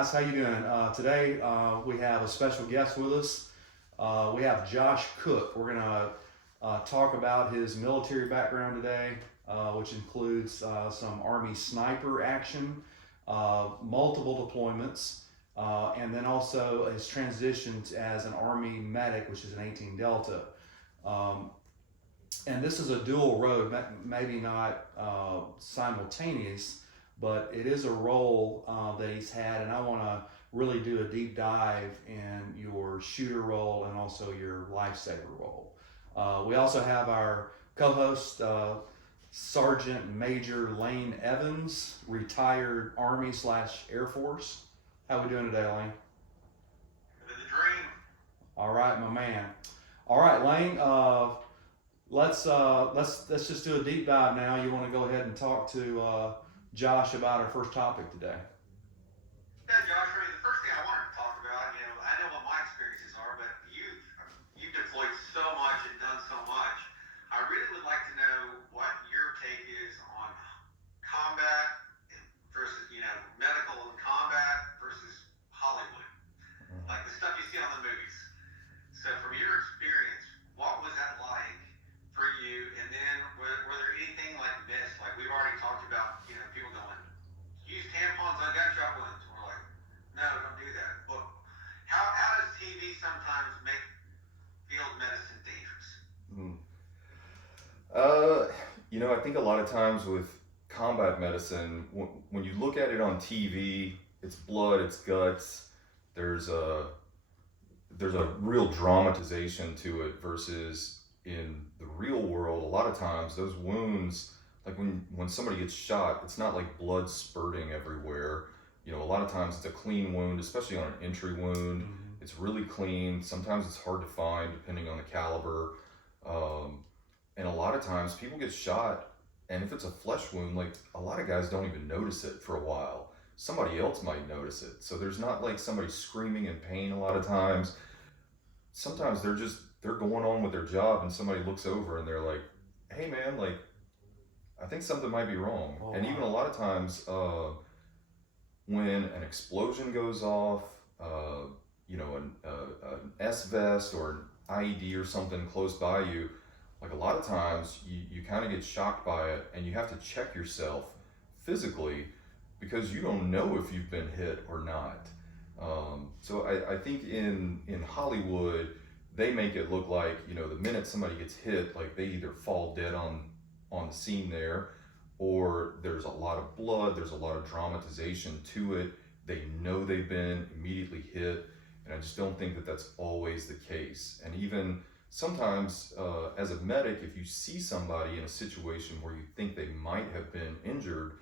guys, how you doing? Today we have a special guest with us. We have Josh Cook. We're gonna talk about his military background today, which includes some Army sniper action, multiple deployments, and then also his transition as an Army medic, which is an 18 Delta. And this is a dual road, maybe not simultaneous, but it is a role that he's had, and I want to really do a deep dive in your shooter role and also your lifesaver role. We also have our co-host, Sergeant Major Lane Evans, retired Army/Air Force. How we doing today, Lane? Living the dream. All right, my man. All right, Lane. Let's just do a deep dive now. You want to go ahead and talk to Josh about our first topic today? Yeah, Josh. I mean, the first thing I wanted to talk about, I know what my experiences are, but you've deployed so much and done so much. I really would like to know what your take is on combat versus, medical and combat versus Hollywood, like the stuff you see on the movies. So, from your experience, what was that like for you? And then, were there anything like this? Like we've already talked about, people going, use tampons on gunshot wounds. We're like, no, don't do that. But how does TV sometimes make field medicine dangerous? I think a lot of times with combat medicine, when you look at it on TV, it's blood, it's guts. There's a real dramatization to it versus in the real world. A lot of times those wounds, like when somebody gets shot, it's not like blood spurting everywhere. A lot of times it's a clean wound, especially on an entry wound. Mm-hmm. It's really clean. Sometimes it's hard to find depending on the caliber. And a lot of times people get shot, and if it's a flesh wound, like a lot of guys don't even notice it for a while. Somebody else might notice it. So there's not like somebody screaming in pain a lot of times. Sometimes they're going on with their job, and somebody looks over and they're like, hey man, like, I think something might be wrong. Oh, and even a lot of times, when an explosion goes off, an S-vest or an IED or something close by you, like a lot of times you kind of get shocked by it, and you have to check yourself physically because you don't know if you've been hit or not. So I think in Hollywood, they make it look like, the minute somebody gets hit, like they either fall dead on the scene there, or there's a lot of blood, there's a lot of dramatization to it. They know they've been immediately hit, and I just don't think that that's always the case. And even sometimes as a medic, if you see somebody in a situation where you think they might have been injured,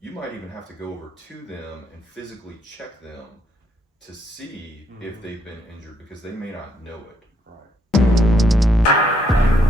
you might even have to go over to them and physically check them to see if they've been injured, because they may not know it. Right.